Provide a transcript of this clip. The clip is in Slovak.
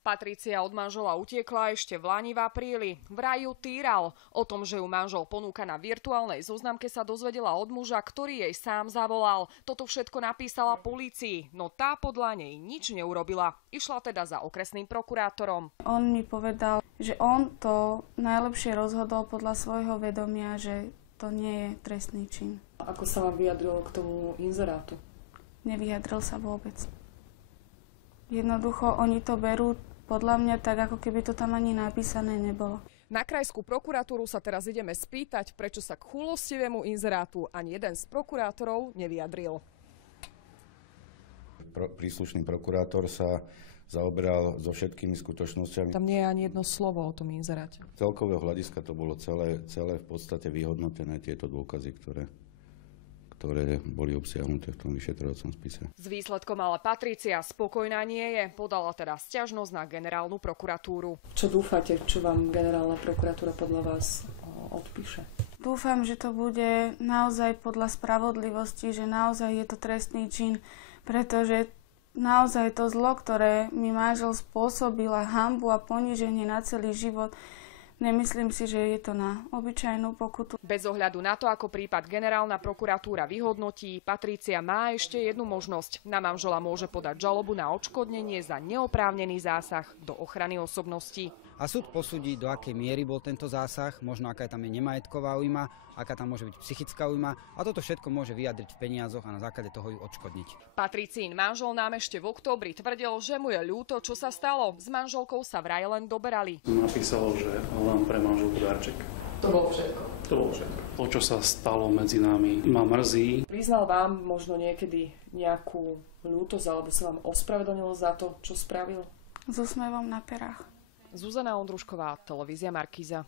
Patricia od manžela utiekla ešte v lani v apríli. Vraj ju týral. O tom, že ju manžel ponúka na virtuálnej zoznamke, sa dozvedela od muža, ktorý jej sám zavolal. Toto všetko napísala polícii, no tá podľa nej nič neurobila. Išla teda za okresným prokurátorom. On mi povedal, že on to najlepšie rozhodol podľa svojho vedomia, že to nie je trestný čin. Ako sa vám vyjadrilo k tomu inzerátu? Nevyjadril sa vôbec. Jednoducho oni to berú podľa mňa tak, ako keby to tam ani napísané nebolo. Na krajskú prokuratúru sa teraz ideme spýtať, prečo sa k chulostivému inzerátu ani jeden z prokurátorov nevyjadril. Príslušný prokurátor sa zaoberal so všetkými skutočnosťami. Tam nie je ani jedno slovo o tom inzeráte. Z celkového hľadiska to bolo celé v podstate vyhodnotené tieto dôkazy, ktoré boli obsiahnuté v tom vyšetrovacom spise. S výsledkom ale Patricia spokojná nie je. Podala teda sťažnosť na generálnu prokuratúru. Čo dúfate, čo vám generálna prokuratúra podľa vás odpíše? Dúfam, že to bude naozaj podľa spravodlivosti, že naozaj je to trestný čin, pretože naozaj to zlo, ktoré mi manžel spôsobil, a hanbu a poníženie na celý život, nemyslím si, že je to na obyčajnú pokutu. Bez ohľadu na to, ako prípad generálna prokuratúra vyhodnotí, Patricia má ešte jednu možnosť. Na manžela môže podať žalobu na odškodnenie za neoprávnený zásah do ochrany osobnosti. A súd posúdi, do akej miery bol tento zásah, možno aká tam je nemajetková újma, aká tam môže byť psychická újma, a toto všetko môže vyjadriť v peniazoch a na základe toho ju odškodniť. Patricín manžel nám ešte v októbri tvrdil, že mu je ľúto, čo sa stalo. S manželkou sa vraj len doberali. Napísalo, že len pre manželku darček. To bolo všetko. To bolo všetko. To, čo sa stalo medzi nami, ma mrzí. Priznal vám možno niekedy nejakú ľútosť, alebo sa vám ospravedlnil za to, čo spravil? S úsmevom na perách. Zuzana Ondrušková, televízia Markíza.